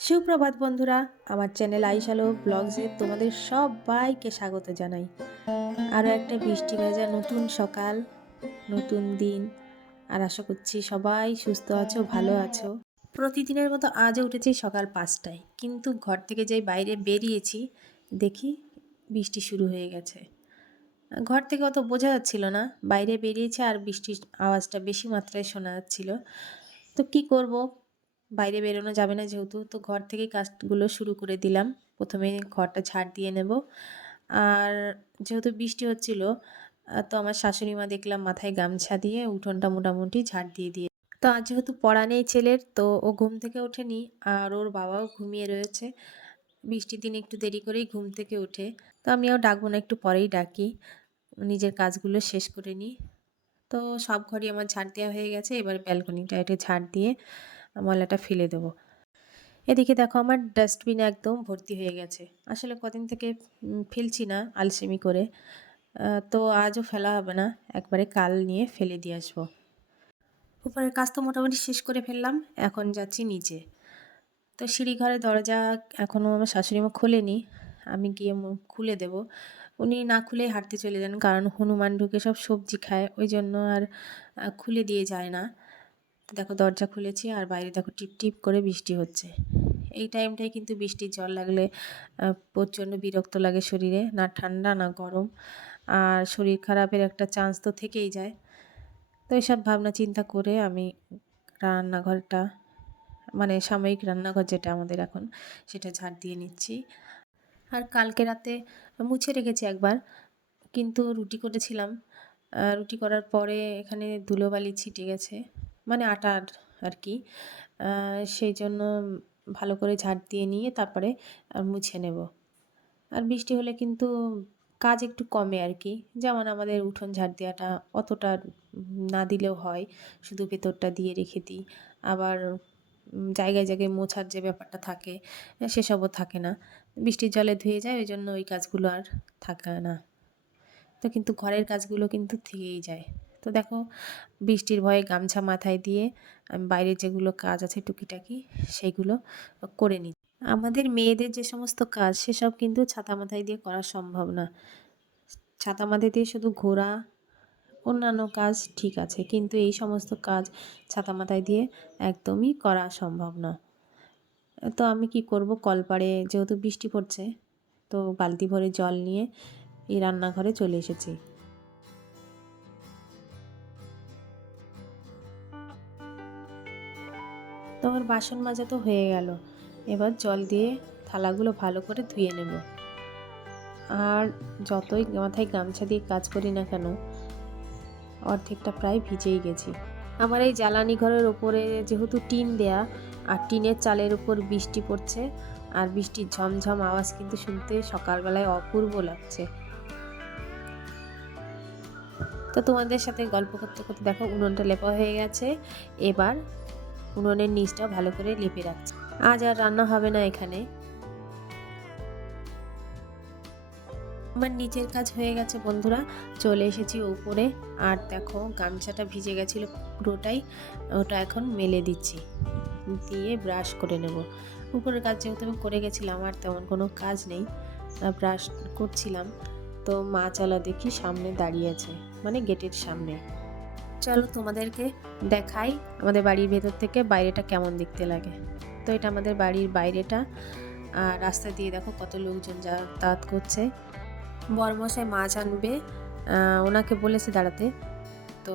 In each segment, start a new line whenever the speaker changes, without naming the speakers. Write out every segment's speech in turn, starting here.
সুপ্রভাত বন্ধুরা, আমার চ্যানেল আইসালো ব্লগসে তোমাদের সবাইকে স্বাগত জানাই। আরও একটা বৃষ্টি ভেজা নতুন সকাল, নতুন দিন, আর আশা করছি সবাই সুস্থ আছো, ভালো আছো। প্রতিদিনের মতো আজও উঠেছি সকাল পাঁচটায়, কিন্তু ঘর থেকে যেই বাইরে বেরিয়েছি, দেখি বৃষ্টি শুরু হয়ে গেছে। ঘর থেকে অত বোঝা যাচ্ছিল না, বাইরে বেরিয়েছে আর বৃষ্টির আওয়াজটা বেশি মাত্রায় শোনা যাচ্ছিল। তো কি করব? বাইরে বেরোনো যাবে না যেহেতু, তো ঘর থেকেই কাজগুলো শুরু করে দিলাম। প্রথমে ঘরটা ঝাড় দিয়ে নেব। আর যেহেতু বৃষ্টি হচ্ছিল তো আমার শাশুড়ি মা দেখলাম মাথায় গামছা দিয়ে উঠোনটা মোটামুটি ঝাড় দিয়ে দিয়ে তো আজ যেহেতু পড়া নেই ছেলের, তো ও ঘুম থেকে ওঠেনি আর ওর বাবাও ঘুমিয়ে রয়েছে। বৃষ্টির দিন একটু দেরি করেই ঘুম থেকে ওঠে। তো আমি আর ডাকবো না, একটু পরেই ডাকি। নিজের কাজগুলো শেষ করে নিই। তো সব ঘরই আমার ঝাড় দেওয়া হয়ে গেছে। এবার ব্যালকনিটা এটা ঝাড় দিয়ে ময়লাটা ফেলে দেবো। এদিকে দেখো আমার ডাস্টবিন একদম ভর্তি হয়ে গেছে। আসলে কদিন থেকে ফেলছি না আলসেমি করে। তো আজও ফেলা হবে না। একবারে কাল নিয়ে ফেলে দিয়ে আসব। উপরের কাজ তো মোটামুটি শেষ করে ফেললাম। এখন যাচ্ছি নিচে। তো সিঁড়িঘরের দরজা এখনও আমার শাশুড়ি মা খোলেনি। আমি গিয়ে খুলে দেব। উনি না খুলেই হাঁটতে চলে যান, কারণ হনুমান ঢুকে সব সবজি খায়। ওই জন্য আর খুলে দিয়ে যায় না। দেখো দরজা খুলেছি আর বাইরে দেখো টিপ টিপ করে বৃষ্টি হচ্ছে। এই টাইমটায় কিন্তু বৃষ্টির জল লাগলে প্রচণ্ড বিরক্ত লাগে শরীরে, না ঠান্ডা, না গরম। আর শরীর খারাপের একটা চান্স তো থেকেই যায়। তো এইসব ভাবনা চিন্তা করে আমি রান্নাঘরটা মানে সাময়িক রান্নাঘর যেটা আমাদের এখন, সেটা ঝাড় দিয়ে নিচ্ছি। আর কালকে রাতে মুছে রেখেছি একবার, কিন্তু রুটি করেছিলাম। রুটি করার পরে এখানে ধুলোবালি ছিটে গেছে। মানে আটার আর কি সেই জন্য ভালো করে ঝাড় দিয়ে নিয়ে তারপরে মুছে নেব। আর বৃষ্টি হলে কিন্তু কাজ একটু কমে আর কি যেমন আমাদের উঠোন ঝাড় দেওয়াটা অতটা না দিলেও হয়, শুধু ভেতরটা দিয়ে রেখে দিই। আবার জায়গায় জায়গায় মোছার যে ব্যাপারটা থাকে সেসবও থাকে না। বৃষ্টির জলে ধুয়ে যায় ওই জন্য ওই কাজগুলো আর থাকে না। তো কিন্তু ঘরের কাজগুলো কিন্তু থেকেই যায়। তো দেখো, বৃষ্টির ভয়ে গামছা মাথায় দিয়ে আমি বাইরের যেগুলো কাজ আছে টুকিটাকি সেইগুলো করে নিই। আমাদের মেয়েদের যে সমস্ত কাজ, সেসব কিন্তু ছাতা মাথায় দিয়ে করা সম্ভব না। ছাতা মাথায় দিয়ে শুধু ঘোরা, অন্যান্য কাজ ঠিক আছে, কিন্তু এই সমস্ত কাজ ছাতা মাথায় দিয়ে একদমই করা সম্ভব না। তো আমি কি করব, কলপাড়ে যেহেতু বৃষ্টি পড়ছে, তো বালতি ভরে জল নিয়ে এই রান্নাঘরে চলে এসেছি। তো আমার বাসন মাজা তো হয়ে গেল। এবার জল দিয়ে থালাগুলো ভালো করে ধুয়ে নেব। আর যতই মাথায় গামছা দিয়ে কাজ করি না কেন, অর্ধেকটা প্রায় ভিজেই গেছি। আমার এই জ্বালানি ঘরের ওপরে যেহেতু টিন দেয়া, আর টিনের চালের উপর বৃষ্টি পড়ছে, আর বৃষ্টির ঝমঝম আওয়াজ কিন্তু শুনতে সকালবেলায় অপূর্ব লাগছে। তো তোমাদের সাথে গল্প করতে করতে দেখো উনুনটা লেপা হয়ে গেছে। এবার উনুনের নিচটা ভালো করে লেপে রাখছি। আজ আর রান্না হবে না এখানে। আমার নিচের কাজ হয়ে গেছে বন্ধুরা। চলে এসেছি উপরে। আর দেখো, গামছাটা ভিজে গেছিল পুরোটাই। ওটা এখন মেলে দিচ্ছি। দিয়ে ব্রাশ করে নেব। উপরের কাজ যেহেতু আমি করে গেছিলাম, আর তেমন কোনো কাজ নেই। ব্রাশ করছিলাম। তো মা চালা দেখি সামনে দাঁড়িয়ে আছে মানে গেটের সামনে। চলো তোমাদেরকে দেখাই আমাদের বাড়ির ভেতর থেকে বাইরেটা কেমন দেখতে লাগে। তো এটা আমাদের বাড়ির বাইরেটা। রাস্তা দিয়ে দেখো কত লোকজন যাতায়াত করছে। বরমশাই মাছ আনবে। ওনাকে বলেছে দাঁড়াতে। তো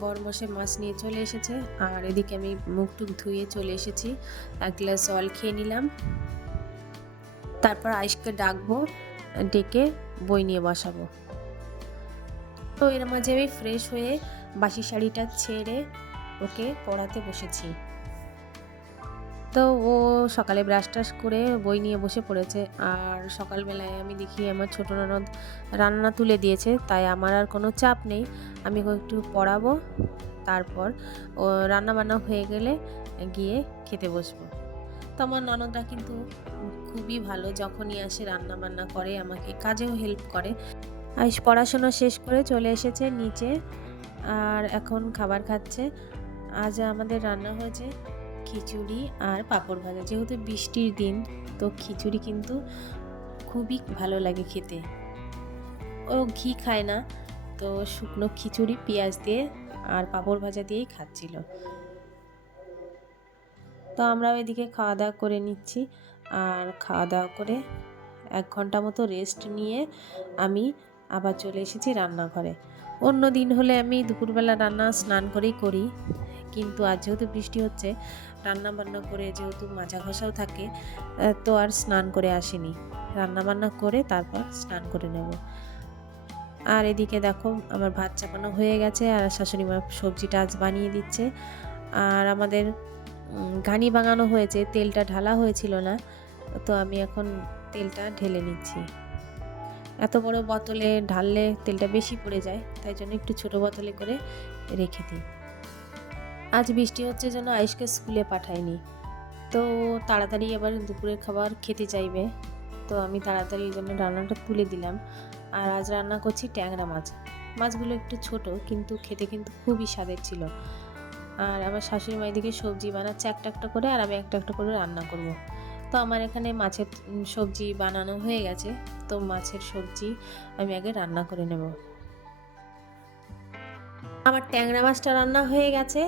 বরমশাই মাছ নিয়ে চলে এসেছে। আর এদিকে আমি মুখ টুক ধুয়ে চলে এসেছি। এক গ্লাস জল খেয়ে নিলাম। তারপর আইসকে ডাকবো, ডেকে বই নিয়ে বসাবো। তো এর মাঝে আমি ফ্রেশ হয়ে বাসি শাড়িটা ছেড়ে ওকে পড়াতে বসেছি। তো ও সকালে ব্রাশ টাশ করে বই নিয়ে বসে পড়েছে আর সকালবেলায় আমি দেখি আমার ছোটো ননদ রান্না তুলে দিয়েছে, তাই আমার আর কোনো চাপ নেই। আমি একটু পড়াবো, তারপর ও রান্না বান্না হয়ে গেলে গিয়ে খেতে বসবো। তো আমার ননদরা কিন্তু খুবই ভালো, যখনই আসে রান্না বান্না করে, আমাকে কাজেও হেল্প করে। আইস পড়াশোনা শেষ করে চলে এসেছে নিচে আর এখন খাবার খাচ্ছে। আজ আমাদের রান্না হয়েছে খিচুড়ি আর পাঁপড় ভাজা। যেহেতু বৃষ্টির দিন, তো খিচুড়ি কিন্তু খুবই ভালো লাগে খেতে। ও ঘি খায় না, তো শুকনো খিচুড়ি, পেঁয়াজ দিয়ে আর পাঁপড় ভাজা দিয়েই খাচ্ছিল। তো আমরা ওইদিকে খাওয়া দাওয়া করে নিচ্ছি। আর খাওয়া দাওয়া করে এক ঘণ্টা মতো রেস্ট নিয়ে আমি আবার চলে এসেছি রান্নাঘরে। অন্য দিন হলে আমি দুপুরবেলা রান্না স্নান করেই করি। কিন্তু আজ যেহেতু বৃষ্টি হচ্ছে রান্না বান্না করে যেহেতু মাজা ঘষাও থাকে তো আর স্নান করে আসিনি। রান্না বান্না করে তারপর স্নান করে নেব। আর এদিকে দেখো, আমার ভাত চাপানো হয়ে গেছে আর শাশুড়ি মা সবজিটা আজ বানিয়ে দিচ্ছে। আর আমাদের ঘানি বাঙানো হয়েছে, তেলটা ঢালা হয়েছিল না, তো আমি এখন তেলটা ঢেলে নিচ্ছি। এত বড় বোতলে ঢাললে তেলটা বেশি পড়ে যায়, তাই জন্য একটু ছোট বোতলে করে রেখে দিই। আজ বৃষ্টি হচ্ছে জন্য আয়ুষকে স্কুলে পাঠাইনি তো তাড়াতাড়ি এবার দুপুরের খাবার খেতে চাইবে। তো আমি তাড়াতাড়ি জন্য রান্নাটা তুলে দিলাম। আর আজ রান্না করছি ট্যাংরা মাছ। মাছগুলো একটু ছোট, কিন্তু খেতে কিন্তু খুবই স্বাদের ছিল। আর আমার শাশুড়ি মা এদিকে সবজি বানাচ্ছে একটা একটা করে, আর আমি একটা একটা করে রান্না করব। তো আমার এখানে মাছের সবজি বানানো হয়ে গেছে। তো মাছের সবজি আমি আগে রান্না করে নেব। আমার ট্যাংরা মাছটা রান্না হয়ে গেছে।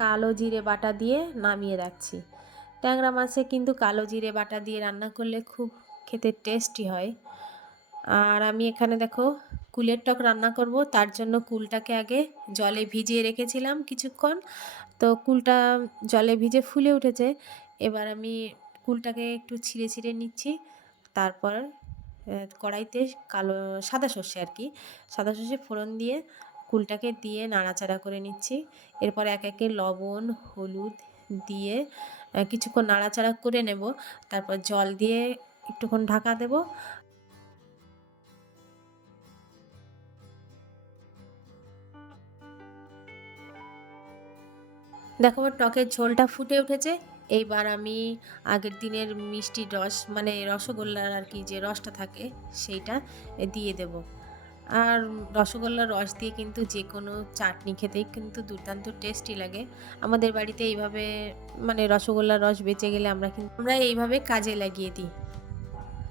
কালো জিরে বাটা দিয়ে নামিয়ে রাখছি। ট্যাংরা মাছে কিন্তু কালো জিরে বাটা দিয়ে রান্না করলে খুব খেতে টেস্টি হয়। আর আমি এখানে দেখো কুলের টক রান্না করব। তার জন্য কুলটাকে আগে জলে ভিজিয়ে রেখেছিলাম কিছুক্ষণ। তো কুলটা জলে ভিজে ফুলে উঠেছে। এবার আমি কুলটাকে একটু ছিঁড়ে ছিঁড়ে নিচ্ছি। তারপর কড়াইতে কালো, সাদা সর্ষে আর কি। সাদা সর্ষে ফোড়ন দিয়ে কুলটাকে দিয়ে নাড়াচাড়া করে নিচ্ছি। এরপর এক একে লবণ, হলুদ দিয়ে কিছুক্ষণ নাড়াচাড়া করে নেব। তারপর জল দিয়ে একটুক্ষণ ঢাকা দেব। দেখো আমার টকের ঝোলটা ফুটে উঠেছে। এইবার আমি আগের দিনের মিষ্টির রস মানে রসগোল্লার আর কি যে রসটা থাকে সেইটা দিয়ে দেব। আর রসগোল্লার রস দিয়ে কিন্তু যে কোনো চাটনি খেতেই কিন্তু দুর্দান্ত টেস্টি লাগে। আমাদের বাড়িতে এইভাবে মানে রসগোল্লার রস বেঁচে গেলে আমরা কিন্তু, আমরা এইভাবে কাজে লাগিয়ে দিই।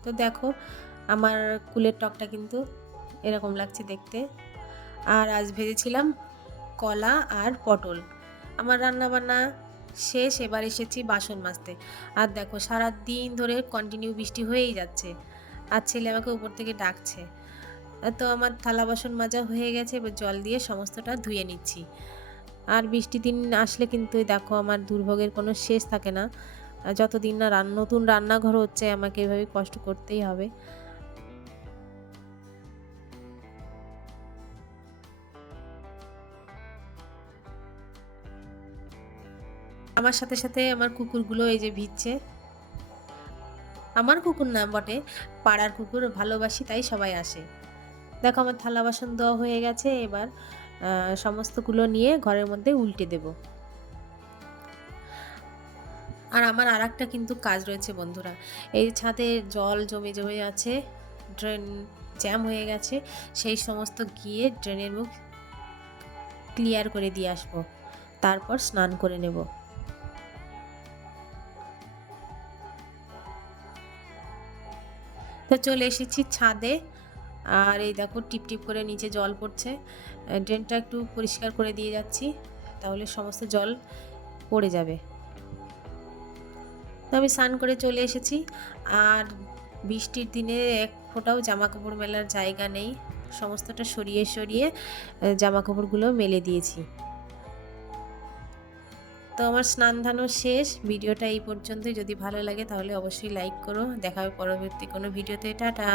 তো দেখো, আমার কুলের টকটা কিন্তু এরকম লাগছে দেখতে। আর আজ ভেজেছিলাম কলা আর পটল। আমার রান্না বান্না শেষ এবার এসেছি বাসন মাজতে। আর দেখো সারা দিন ধরে কন্টিনিউ বৃষ্টি হয়েই যাচ্ছে। আর ছেলে আমাকে উপর থেকে ডাকছে। তো আমার থালা বাসন মাজা হয়ে গেছে, এবার জল দিয়ে সমস্তটা ধুয়ে নিচ্ছি। আর বৃষ্টি দিন আসলে কিন্তু দেখো, আমার দুর্ভোগের কোনো শেষ থাকে না। যতদিন না রান নতুন রান্নাঘর হচ্ছে, আমাকে এভাবে কষ্ট করতেই হবে। আমার সাথে সাথে আমার কুকুরগুলো এই যে ভিজছে। আমার কুকুর না বটে, পাড়ার কুকুর, ভালোবাসি তাই সবাই আসে। দেখো আমার থালা বাসন দেওয়া হয়ে গেছে, এবার সমস্তগুলো নিয়ে ঘরের মধ্যে উল্টে দেব। আর আমার আর একটা কিন্তু কাজ রয়েছে বন্ধুরা, এই ছাদে জল জমে জমে আছে, ড্রেন জ্যাম হয়ে গেছে, সেই সমস্ত গিয়ে ড্রেনের মুখ ক্লিয়ার করে দিয়ে আসব, তারপর স্নান করে নেব। তো চলে এসেছি ছাদে। আর এই দেখো, টিপ টিপ করে নিচে জল পড়ছে। ড্রেনটা একটু পরিষ্কার করে দিয়ে যাচ্ছি, তাহলে সমস্ত জল পড়ে যাবে। তো আমি স্নান করে চলে এসেছি। আর বৃষ্টির দিনে এক ফোটাও জামা কাপড় মেলার জায়গা নেই। সমস্তটা সরিয়ে সরিয়ে জামা কাপড়গুলো মেলে দিয়েছি। তো আমার স্নান ধানও শেষ। ভিডিওটা এই পর্যন্তই। যদি ভালো লাগে তাহলে অবশ্যই লাইক করো। দেখা হবে পরবর্তী কোনো ভিডিওতে। টাটা!